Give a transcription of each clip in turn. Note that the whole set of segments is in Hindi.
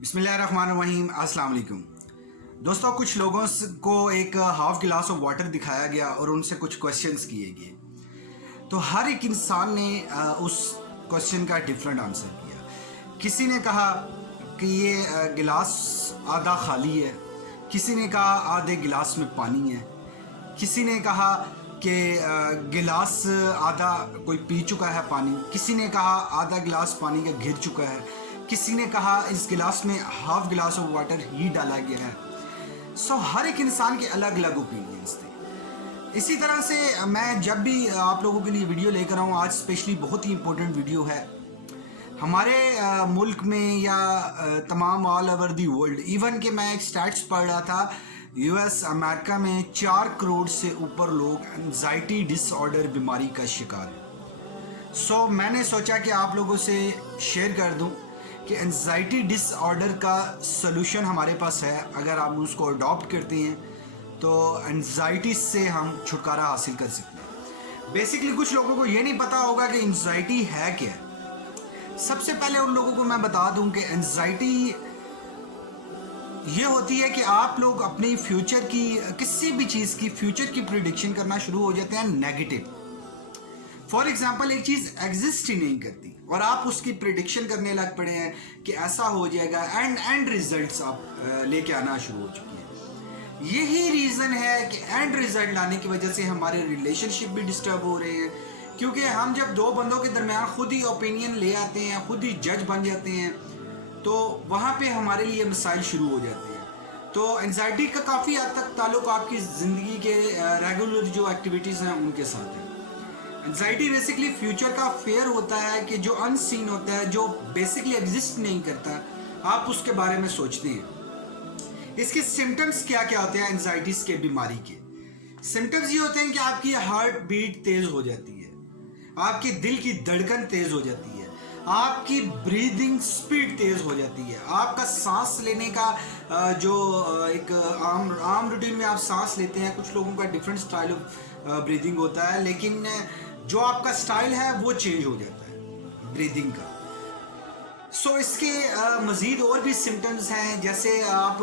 बिस्मिल्लाहिर्रहमानिर्रहीम, अस्सलाम वालेकुम। दोस्तों, कुछ लोगों को एक हाफ गिलास ऑफ वाटर दिखाया गया और उनसे कुछ क्वेश्चंस किए गए। तो हर एक इंसान ने उस क्वेश्चन का डिफरेंट आंसर किया। किसी ने कहा कि ये गिलास आधा खाली है, किसी ने कहा आधे गिलास में पानी है, किसी ने कहा कि गिलास आधा कोई पी चुका है पानी, किसी ने कहा आधा गिलास पानी का गिर चुका है, किसी ने कहा इस गिलास में हाफ गिलास ऑफ वाटर ही डाला गया है। सो हर एक इंसान के अलग अलग ओपिनियंस थे। इसी तरह से मैं जब भी आप लोगों के लिए वीडियो लेकर आऊँ, आज स्पेशली बहुत ही इंपॉर्टेंट वीडियो है हमारे मुल्क में या तमाम all over the world. Even कि मैं एक स्टैट्स पढ़ रहा था, यूएस अमेरिका में 4 करोड़ से ऊपर लोग एंजाइटी डिसऑर्डर बीमारी का शिकार हैं। सो मैंने सोचा कि आप लोगों से शेयर कर दूं कि एंजाइटी डिसऑर्डर का सलूशन हमारे पास है। अगर आप उसको अडॉप्ट करते हैं तो एंजाइटी से हम छुटकारा हासिल कर सकते हैं। बेसिकली कुछ लोगों को ये नहीं पता होगा कि एंजाइटी है क्या है। सबसे पहले उन लोगों को मैं बता दूं कि एंजाइटी ये होती है कि आप लोग अपनी फ्यूचर की किसी भी चीज़ की फ्यूचर की प्रिडिक्शन करना शुरू हो जाते हैं नेगेटिव। फॉर एग्जाम्पल, एक चीज़ एग्जिस्ट ही नहीं करती और आप उसकी प्रिडिक्शन करने लग पड़े हैं कि ऐसा हो जाएगा, एंड रिजल्ट्स आप लेके आना शुरू हो चुके हैं। यही रीज़न है कि एंड रिजल्ट लाने की वजह से हमारे रिलेशनशिप भी डिस्टर्ब हो रहे हैं, क्योंकि हम जब दो बंदों के दरमियान खुद ही ओपिनियन ले आते हैं, खुद ही जज बन जाते हैं, तो वहाँ पे हमारे लिए मसाइल शुरू हो जाते हैं। तो एंजाइटी का काफ़ी हद तक ताल्लुक आपकी ज़िंदगी के रेगुलर जो एक्टिविटीज़ हैं उनके साथ है। एंजाइटी बेसिकली फ्यूचर का फेयर होता है कि जो अनसीन होता है, जो बेसिकली एग्जिस्ट नहीं करता, आप उसके बारे में सोचते हैं। इसके सिम्टम्स क्या क्या होते हैं एंजाइटीज के बीमारी के? सिम्टम्स ये होते हैं कि आपकी हार्ट बीट तेज हो जाती है, आपके दिल की धड़कन तेज हो जाती है, आपकी ब्रीदिंग स्पीड तेज हो जाती है, आपका सांस लेने का जो एक आम रूटीन में आप सांस लेते हैं, कुछ लोगों का डिफरेंट स्टाइल ऑफ ब्रीदिंग होता है, लेकिन जो आपका स्टाइल है वो चेंज हो जाता है ब्रीदिंग का। सो इसके मज़ीद और भी सिम्टम्स हैं, जैसे आप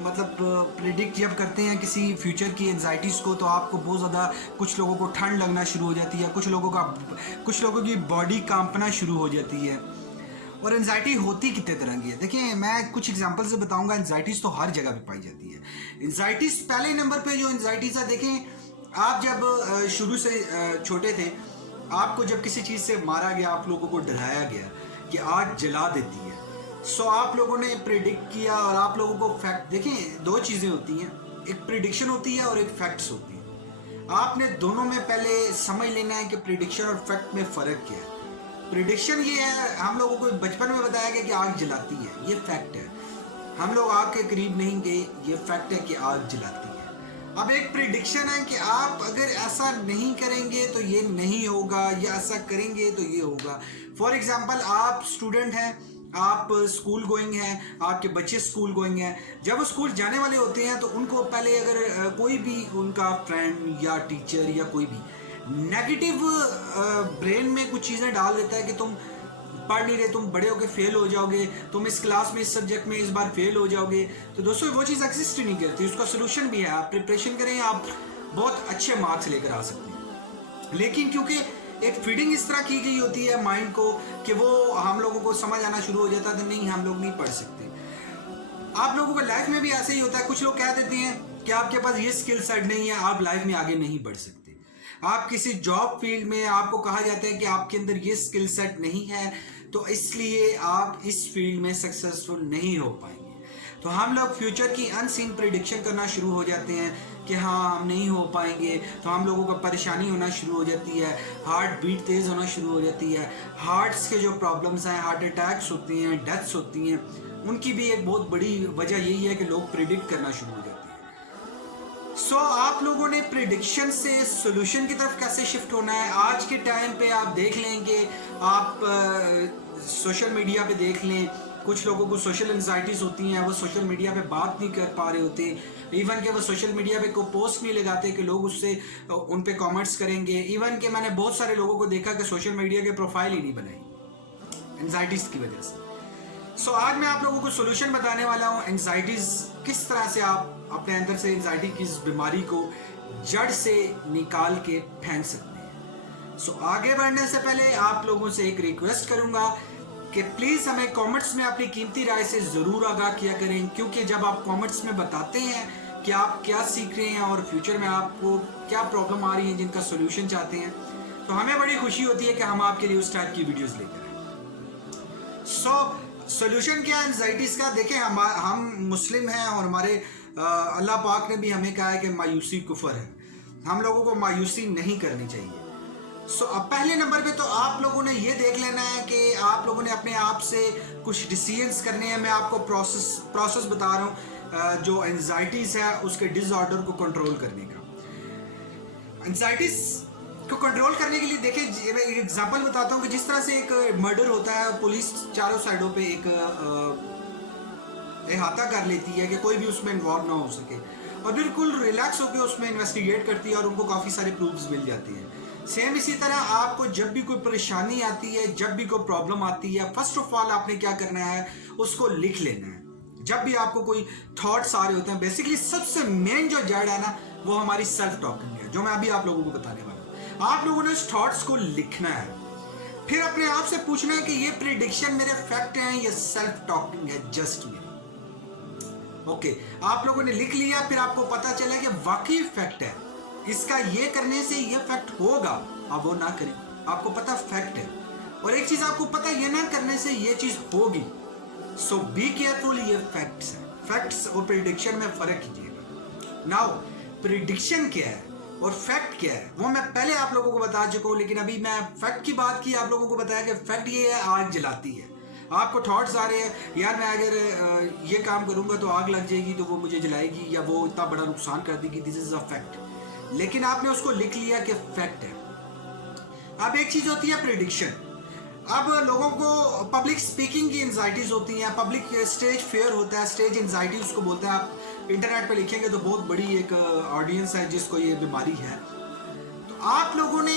मतलब प्रिडिक्ट जब करते हैं किसी फ्यूचर की एंजाइटीज़ को, तो आपको बहुत ज़्यादा, कुछ लोगों को ठंड लगना शुरू हो जाती है, कुछ लोगों की बॉडी कांपना शुरू हो जाती है। और एंजाइटी होती कितने तरह की है, देखिए मैं कुछ एग्जांपल से बताऊंगा। एंजाइटीज़ तो हर जगह पे पाई जाती है। एंजाइटीज़ पहले नंबर पे जो एंजाइटीज़ है, देखें आप जब शुरू से छोटे थे, आपको जब किसी चीज़ से मारा गया, आप लोगों को डराया गया कि आग जला देती है, सो आप लोगों ने प्रिडिक्ट किया और आप लोगों को फैक्ट, देखें दो चीज़ें होती हैं, एक प्रिडिक्शन होती है और एक फैक्ट्स होती है। आपने दोनों में पहले समझ लेना है कि प्रिडिक्शन और फैक्ट में फ़र्क क्या है। प्रिडिक्शन ये है, हम लोगों को बचपन में बताया गया कि आग जलाती है, ये फैक्ट है। हम लोग आग के करीब नहीं गए, ये फैक्ट है कि आग जलाती है। अब एक प्रिडिक्शन है कि आप अगर ऐसा नहीं करेंगे तो ये नहीं होगा, या ऐसा करेंगे तो ये होगा। फॉर एग्जाम्पल, आप स्टूडेंट हैं, आप स्कूल गोइंग हैं, आपके बच्चे स्कूल गोइंग हैं। जब वो स्कूल जाने वाले होते हैं तो उनको पहले अगर कोई भी उनका फ्रेंड या टीचर या कोई भी नेगेटिव ब्रेन में कुछ चीज़ें डाल देता है कि तुम पढ़ नहीं रहे, तुम बड़े होके फेल हो जाओगे, तुम इस क्लास में इस सब्जेक्ट में इस बार फेल हो जाओगे, तो दोस्तों वो चीज़ एग्जिस्ट नहीं करती। उसका सोल्यूशन भी है, आप प्रिपरेशन करें, आप बहुत अच्छे मार्क्स लेकर आ सकते हैं। लेकिन क्योंकि एक फीडिंग इस तरह की गई होती है माइंड को कि वो हम लोगों को समझ आना शुरू हो जाता है, नहीं हम लोग नहीं पढ़ सकते। आप लोगों का लाइफ में भी ऐसे ही होता है। कुछ लोग कह देते हैं कि आपके पास ये स्किल सेट नहीं है, आप लाइफ में आगे नहीं बढ़ सकते। आप किसी जॉब फील्ड में आपको कहा जाता है कि आपके अंदर ये स्किल सेट नहीं है, तो इसलिए आप इस फील्ड में सक्सेसफुल नहीं हो पाएंगे। तो हम लोग फ्यूचर की अनसीन प्रिडिक्शन करना शुरू हो जाते हैं कि हाँ हम नहीं हो पाएंगे, तो हम लोगों को परेशानी होना शुरू हो जाती है, हार्ट बीट तेज़ होना शुरू हो जाती है, हार्ट्स के जो प्रॉब्लम्स हैं, हार्ट अटैक्स होते हैं, डेथ्स होती हैं, उनकी भी एक बहुत बड़ी वजह यही है कि लोग प्रिडिक्ट करना शुरू हो जाते हैं। सो आप लोगों ने प्रिडिक्शन से सोल्यूशन की तरफ कैसे शिफ्ट होना है? आज के टाइम पे आप देख लेंगे, आप सोशल मीडिया पे देख लें, कुछ लोगों को सोशल एंजाइटीज़ होती हैं, वो सोशल मीडिया पे बात नहीं कर पा रहे होते, इवन कि वो सोशल मीडिया पे कोई पोस्ट नहीं लगाते कि लोग उससे उन पे कमेंट्स करेंगे। इवन कि मैंने बहुत सारे लोगों को देखा कि सोशल मीडिया के प्रोफाइल ही नहीं बनाई एंजाइटीज़ की वजह से। सो आज मैं आप लोगों को सोल्यूशन बताने वाला हूँ एंजाइटीज किस तरह से आप अपने अंदर से एंजाइटी की इस बीमारी को जड़ से निकाल के फेंक सकते हैं। सो आगे बढ़ने से पहले आप लोगों से एक रिक्वेस्ट करूंगा कि प्लीज़ हमें कमेंट्स में अपनी कीमती राय से ज़रूर आगाह किया करें, क्योंकि जब आप कमेंट्स में बताते हैं कि आप क्या सीख रहे हैं और फ्यूचर में आपको क्या प्रॉब्लम आ रही है जिनका सोल्यूशन चाहते हैं, तो हमें बड़ी खुशी होती है कि हम आपके लिए उस टाइप की वीडियोस लेकर आए। सोल्यूशन क्या है एंजाइटीज़ का? देखें, हम मुस्लिम हैं और हमारे अल्लाह पाक ने भी हमें कहा है कि मायूसी कुफर है, हम लोगों को मायूसी नहीं करनी चाहिए। अब पहले नंबर पे तो आप लोगों ने ये देख लेना है कि आप लोगों ने अपने आप से कुछ डिसीजंस करने हैं। मैं आपको प्रोसेस बता रहा हूँ जो एंजाइटीज़ है उसके डिसऑर्डर को कंट्रोल करने का। एंजाइटीज़ को कंट्रोल करने के लिए देखिए, मैं एक एग्जांपल बताता हूँ कि जिस तरह से एक मर्डर होता है, पुलिस चारों साइडों पे एक अहाता कर लेती है कि कोई भी उसमें इन्वॉल्व ना हो सके और बिल्कुल रिलैक्स होकर उसमें इन्वेस्टिगेट करती है और उनको काफ़ी सारे प्रूफ्स मिल जाती हैं। सेम इसी तरह आपको जब भी कोई परेशानी आती है, जब भी कोई प्रॉब्लम आती है, फर्स्ट ऑफ ऑल आपने क्या करना है, उसको लिख लेना है। जब भी आपको कोई थॉट्स आ रहे होते हैं, बेसिकली सबसे मेन जो जड़ है ना, वो हमारी सेल्फ टॉकिंग है, जो मैं अभी आप लोगों को बताने वाला हूँ। आप लोगों ने उस थॉट्स को लिखना है, फिर अपने आप से पूछना है कि ये प्रेडिक्शन मेरे फैक्ट हैं या सेल्फ टॉकिंग है जस्ट मेरी। ओके, आप लोगों ने लिख लिया, फिर आपको पता चला कि वाकई फैक्ट है, इसका ये करने से ये फैक्ट होगा, आप वो ना करें, आपको पता फैक्ट है। और एक चीज आपको पता, ये ना करने से ये चीज होगी, सो बी केयरफुल। ये फैक्ट्स है, फैक्ट्स और प्रेडिक्शन में फर्क कीजिएगा। नाउ प्रेडिक्शन क्या है और फैक्ट क्या है, वो मैं पहले आप लोगों को बता चुका हूँ, लेकिन अभी मैं फैक्ट की बात की, आप लोगों को बताया कि फैक्ट ये है, आग जलाती है। आपको थॉट्स आ रहे हैं, यार मैं अगर ये काम करूंगा तो आग लग जाएगी, तो वो मुझे जलाएगी या वो इतना बड़ा नुकसान कर देगी, दिस इज अ फैक्ट। लेकिन आपने उसको लिख लिया कि फैक्ट है। अब एक चीज होती है प्रेडिक्शन। अब लोगों को पब्लिक स्पीकिंग की एंजाइटीज होती हैं, पब्लिक स्टेज फेयर होता है, स्टेज एंजाइटी उसको बोलते हैं। आप इंटरनेट पे लिखेंगे तो बहुत बड़ी एक ऑडियंस है जिसको ये बीमारी है। तो आप लोगों ने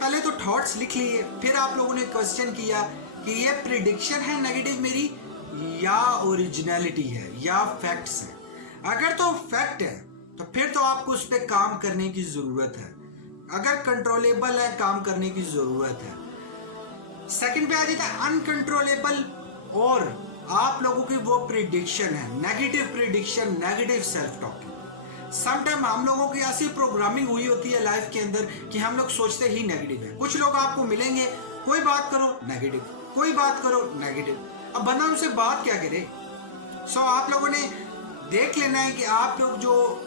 पहले तो थॉट्स लिख लिए, फिर आप लोगों ने क्वेश्चन किया कि ये प्रेडिक्शन है नेगेटिव मेरी, या ओरिजिनलिटी है, या फैक्ट्स है। अगर तो फैक्ट है तो फिर तो आपको उस पर काम करने की जरूरत है। अगर कंट्रोलेबल है, काम करने की जरूरत है। सेकंड पे आ जाता है अनकंट्रोलेबल, और आप लोगों की वो प्रिडिक्शन है negative prediction, negative self talking. Sometime हम लोगों की ऐसी प्रोग्रामिंग हुई होती है लाइफ के अंदर कि हम लोग सोचते ही नेगेटिव है। कुछ लोग आपको मिलेंगे, कोई बात करो नेगेटिव, कोई बात करो नेगेटिव, अब बंदा उनसे बात क्या करे। आप लोगों ने देख लेना है कि आप लोग जो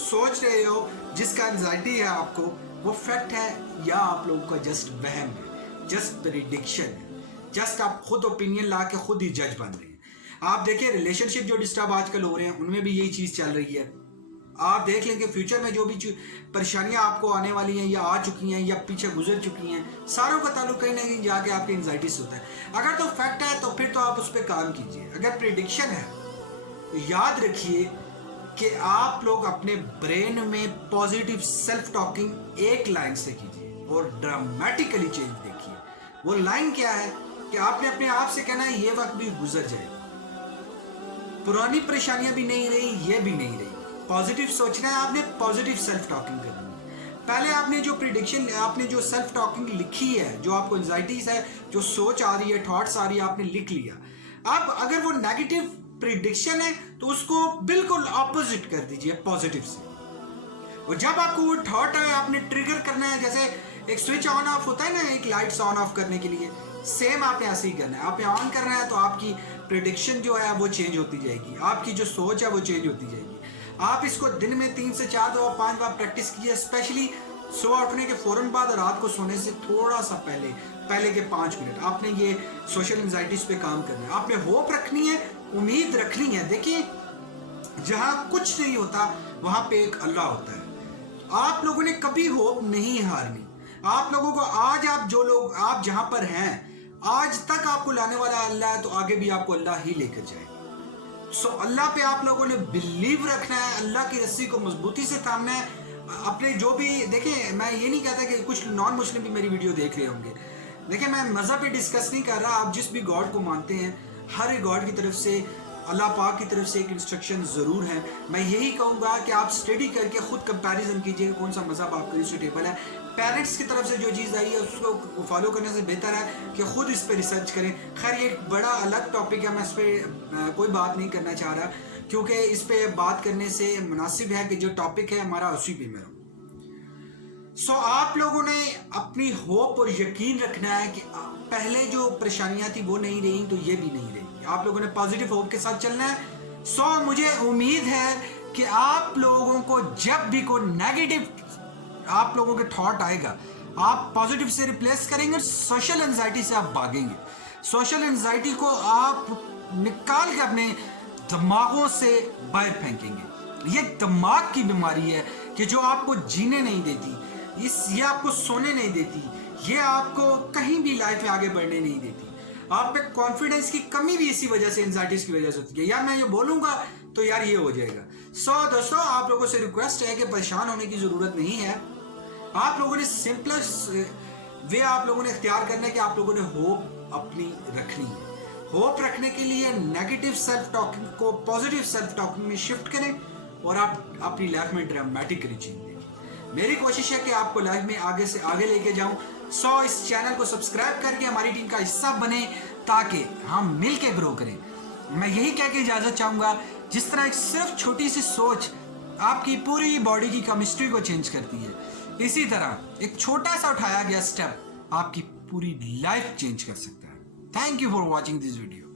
सोच रहे हो, जिसका एंजाइटी है आपको, वो फैक्ट है या आप लोगों का जस्ट वहम है, जस्ट प्रेडिक्शन है, जस्ट आप खुद ओपिनियन ला के खुद ही जज बन रहे हैं। आप देखिए रिलेशनशिप जो डिस्टर्ब आजकल हो रहे हैं, उनमें भी यही चीज़ चल रही है। आप देख लेंगे फ्यूचर में जो भी परेशानियां आपको आने वाली हैं या आ चुकी हैं या पीछे गुजर चुकी हैं, सारों का ताल्लुक कहीं ना कहीं जाके आपके एंजाइटी से होता है। अगर तो फैक्ट है तो फिर तो आप उस पर काम कीजिए। अगर प्रेडिक्शन है तो याद रखिए कि आप लोग अपने ब्रेन में पॉजिटिव सेल्फ टॉकिंग एक लाइन से कीजिए और ड्रामेटिकली चेंज देखिए। वो लाइन क्या है कि आपने अपने आप से कहना है ये वक्त भी गुजर जाएगा, पुरानी परेशानियां भी नहीं रही, ये भी नहीं रही। पॉजिटिव सोचना है आपने, पॉजिटिव सेल्फ टॉकिंग करनी है। पहले आपने जो प्रिडिक्शन, आपने जो सेल्फ टॉकिंग लिखी है, जो आपको एंजाइटीज है, जो सोच आ रही है, थॉट्स आ रही है, आपने लिख लिया। अब अगर वो नेगेटिव प्रिडिक्शन है तो उसको बिल्कुल ऑपोजिट कर दीजिए पॉजिटिव से। और जब आपको वो थॉट है, आपने ट्रिगर करना है, जैसे एक स्विच ऑन ऑफ होता है ना, एक लाइट्स ऑन ऑफ करने के लिए, सेम आपने ऐसे ही करना है। आपने ऑन करना है तो आपकी प्रिडिक्शन जो है वो चेंज होती जाएगी, आपकी जो सोच है वो चेंज होती जाएगी। आप इसको दिन में 3 से 4 दफा 5 बार प्रैक्टिस कीजिए, स्पेशली सुबह उठने के फौरन बाद और रात को सोने से थोड़ा सा पहले के 5 मिनट आपने ये सोशल एंजाइटीज पे काम करना है। आपने होप रखनी है, उम्मीद रखनी है। देखिए, जहां कुछ नहीं होता वहां पे एक अल्लाह होता है। आप लोगों ने कभी होप नहीं हारनी। आप लोगों को आज आप जहां पर हैं, आज तक आपको लाने वाला अल्लाह है, तो आगे भी आपको अल्लाह ही लेकर जाएगा। अल्लाह पे आप लोगों ने बिलीव रखना है, अल्लाह की रस्सी को मजबूती से थामना है। अपने जो भी देखिए, मैं ये नहीं कहता कि कुछ नॉन मुस्लिम भी मेरी वीडियो देख रहे होंगे। देखिए, मैं मज़हब पे डिस्कस नहीं कर रहा। आप जिस भी गॉड को मानते हैं, हर एक गॉड की तरफ से, अल्लाह पाक की तरफ से एक इंस्ट्रक्शन ज़रूर है। मैं यही कहूँगा कि आप स्टडी करके ख़ुद कंपैरिजन कीजिए कौन सा मज़हब आपके लिए सूटेबल है। पेरेंट्स की तरफ से जो चीज़ आई है उसको फॉलो करने से बेहतर है कि ख़ुद इस पर रिसर्च करें। खैर ये एक बड़ा अलग टॉपिक है, मैं इस पर कोई बात नहीं करना चाह रहा, क्योंकि इस पर बात करने से मुनासिब है कि जो टॉपिक है हमारा उसी पे में सो आप लोगों ने अपनी होप और यकीन रखना है कि पहले जो परेशानियां थी वो नहीं रही तो ये भी नहीं रही। आप लोगों ने पॉजिटिव होप के साथ चलना है। सो मुझे उम्मीद है कि आप लोगों को जब भी कोई नेगेटिव आप लोगों के थॉट आएगा, आप पॉजिटिव से रिप्लेस करेंगे, सोशल एंजाइटी से आप भागेंगे। सोशल एंजाइटी को आप निकाल के अपने दिमागों से बाहर फेंकेंगे। ये दिमाग की बीमारी है कि जो आपको जीने नहीं देती, ये आपको सोने नहीं देती, ये आपको कहीं भी लाइफ में आगे बढ़ने नहीं देती। आप पे कॉन्फिडेंस की कमी भी इसी वजह से, एंजाइटीज की वजह से होती है। यार मैं ये बोलूंगा तो यार ये हो जाएगा। सो दोस्तों, आप लोगों से रिक्वेस्ट है कि परेशान होने की जरूरत नहीं है। आप लोगों ने सिंपलेस्ट वे आप लोगों ने इख्तियार करना है कि आप लोगों ने होप अपनी रखनी है। होप रखने के लिए नेगेटिव सेल्फ टॉकिंग को पॉजिटिव सेल्फ टॉकिंग में शिफ्ट करें और आप अपनी लाइफ में ड्रामेटिकली चेंज दें। मेरी कोशिश है कि आपको लाइफ में आगे से आगे लेके जाऊं। सो इस चैनल को सब्सक्राइब करके हमारी टीम का हिस्सा बने ताकि हम मिल के ग्रो करें। मैं यही कह के इजाजत चाहूंगा, जिस तरह एक सिर्फ छोटी सी सोच आपकी पूरी बॉडी की केमिस्ट्री को चेंज करती है, इसी तरह एक छोटा सा उठाया गया स्टेप आपकी पूरी लाइफ चेंज कर सकता है। Thank you for watching this video.